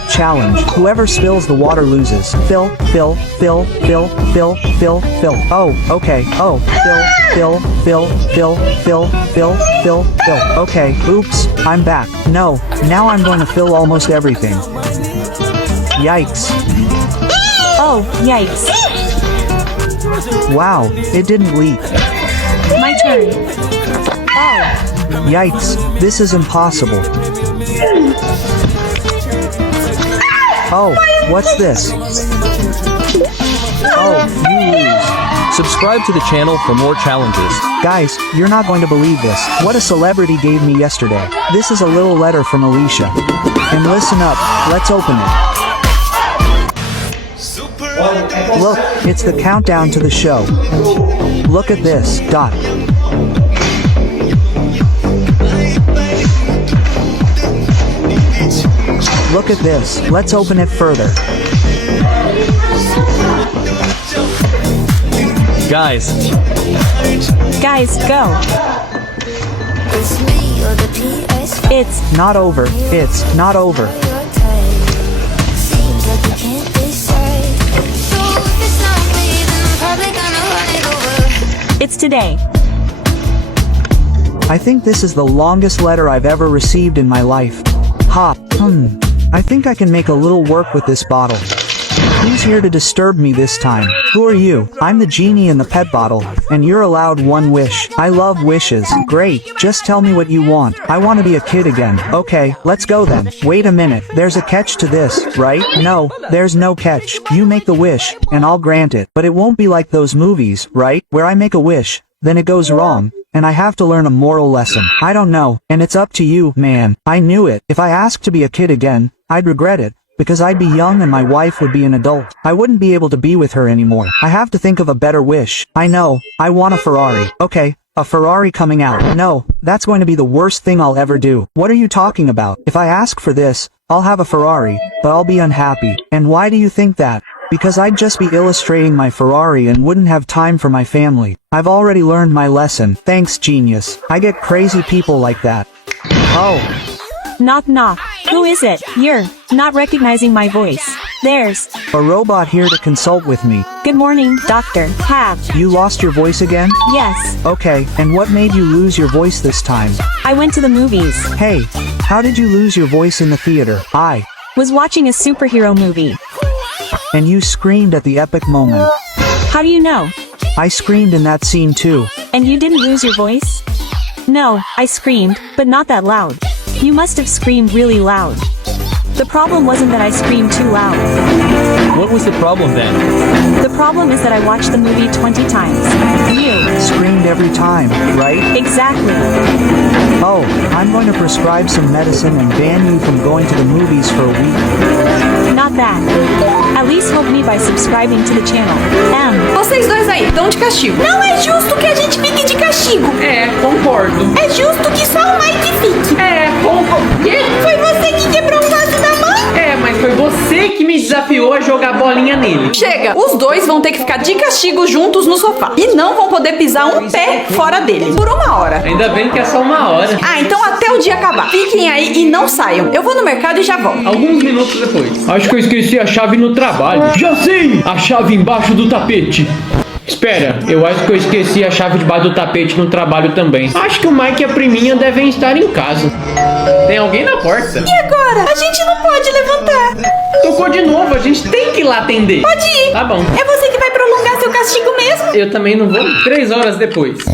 cup challenge. Whoever spills the water loses. Fill, fill, fill, fill, fill, fill, fill. Oh, okay. Oh, fill, fill, fill, fill, fill, fill, fill, fill. Okay, oops, I'm back. No, now I'm going to fill almost everything. Yikes. Oh, yikes. Wow, it didn't leak. My turn. Oh. Yikes, this is impossible. Oh, what's this? Oh, you lose. Subscribe to the channel for more challenges. Guys, you're not going to believe this. What a celebrity gave me yesterday. This is a little letter from Alicia. And listen up, let's open it. Look, it's the countdown to the show. Look at this, dot. Look at this, let's open it further. Guys, go. It's not over, it's not over. It's today. I think this is the longest letter I've ever received in my life. I think I can make a little work with this bottle. Who's here to disturb me this time? Who are you? I'm the genie in the pet bottle, and you're allowed one wish. I love wishes. Great, just tell me what you want. I want to be a kid again. Okay, let's go then. Wait a minute, there's a catch to this, right? No, there's no catch. You make the wish, and I'll grant it. But it won't be like those movies, right? Where I make a wish, then it goes wrong, and I have to learn a moral lesson. I don't know, and it's up to you, man. I knew it. If I asked to be a kid again, I'd regret it. Because I'd be young and my wife would be an adult. I wouldn't be able to be with her anymore. I have to think of a better wish. I know, I want a Ferrari. Okay, a Ferrari coming out. No, that's going to be the worst thing I'll ever do. What are you talking about? If I ask for this, I'll have a Ferrari, but I'll be unhappy. And why do you think that? Because I'd just be illustrating my Ferrari and wouldn't have time for my family. I've already learned my lesson. Thanks, genius. I get crazy people like that. Oh. Knock knock. Who is it? You're not recognizing my voice. There's a robot here to consult with me. Good morning, doctor. Have you lost your voice again? Yes. Okay, and what made you lose your voice this time? I went to the movies. Hey, how did you lose your voice in the theater? I was watching a superhero movie. And you screamed at the epic moment. How do you know? I screamed in that scene too. And you didn't lose your voice? No, I screamed, but not that loud. You must have screamed really loud. The problem wasn't that I screamed too loud. what was the problem then? The problem is that I watched the movie 20 times. You screamed every time, right? Exactly. Oh, I'm going to prescribe some medicine and ban you from going to the movies for a week. Not that. At least help me by subscribing to the channel. Vocês dois aí, estão de castigo. Não é justo que a gente fique de castigo. É, concordo. É justo que só o Mike fique. É, concordo. Foi você que quebrou o vaso da mãe? É, mas foi você que me desafiou a jogar bolinha nele. Chega, os dois vão ter que ficar de castigo juntos no sofá. E não vão poder pisar um pé fora dele. Por 1 hora. Ainda bem que é só 1 hora. Ah, então até o dia acabar. Fiquem aí e não saiam. Eu vou no mercado e já volto. Alguns minutos depois. Acho que eu esqueci a chave no trabalho. Já sei! A chave embaixo do tapete. Espera, eu acho que eu esqueci a chave debaixo do tapete no trabalho também. Acho que o Mike e a priminha devem estar em casa. Tem alguém na porta. E agora? A gente não pode levantar. Tocou de novo, a gente tem que ir lá atender. Pode ir. Tá bom. É você que vai prolongar seu castigo mesmo? Eu também não vou. 3 horas depois.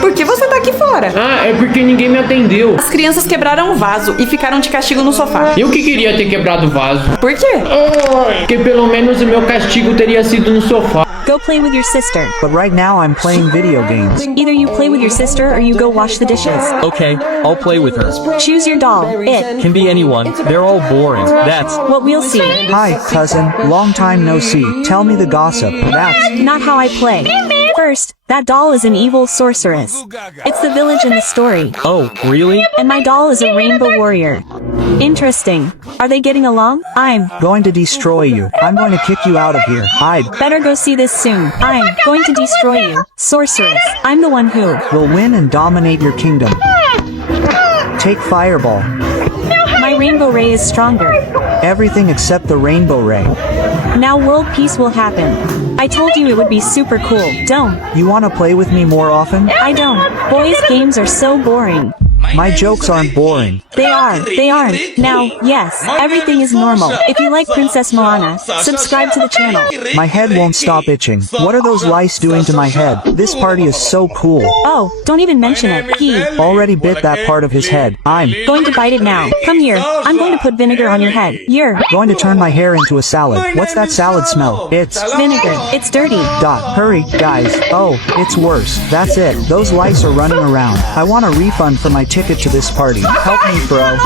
Por que você tá aqui fora? Ah, é porque ninguém me atendeu. As crianças quebraram o vaso e ficaram de castigo no sofá. Eu que queria ter quebrado o vaso. Por quê? Porque pelo menos o meu castigo teria sido no sofá. Go play with your sister. But right now I'm playing video games. Either you play with your sister or you go wash the dishes. Okay, I'll play with her. Choose your doll. It Can be anyone. They're all boring. That's what we'll see. Hi, cousin. Long time no see. Tell me the gossip. That's Not how I play. First, that doll is an evil sorceress. It's the village in the story. Oh, really? And my doll is a rainbow warrior. Interesting. Are they getting along? I'm going to destroy you. I'm going to kick you out of here. I'd better go see this soon. I'm going to destroy you. Sorceress. I'm the one who. will win and dominate your kingdom. Take Fireball. My rainbow ray is stronger. Everything except the rainbow ray. Now world peace will happen. I told you it would be super cool. Don't. You wanna play with me more often? I don't. Boys' games are so boring. My jokes aren't boring. They aren't. Now, yes, everything is normal. If you like Princess Moana, subscribe to the channel. My head won't stop itching. What are those lice doing to my head? This party is so cool. Oh, don't even mention it. He Already bit that part of his head. I'm going to bite it now. Come here. I'm going to put vinegar on your head. You're going to turn my hair into a salad. What's that salad smell? It's vinegar. It's dirty. Dot. Hurry, guys. Oh, it's worse. That's it. Those lice are running around. I want a refund for my ticket to this party. Help me, bro.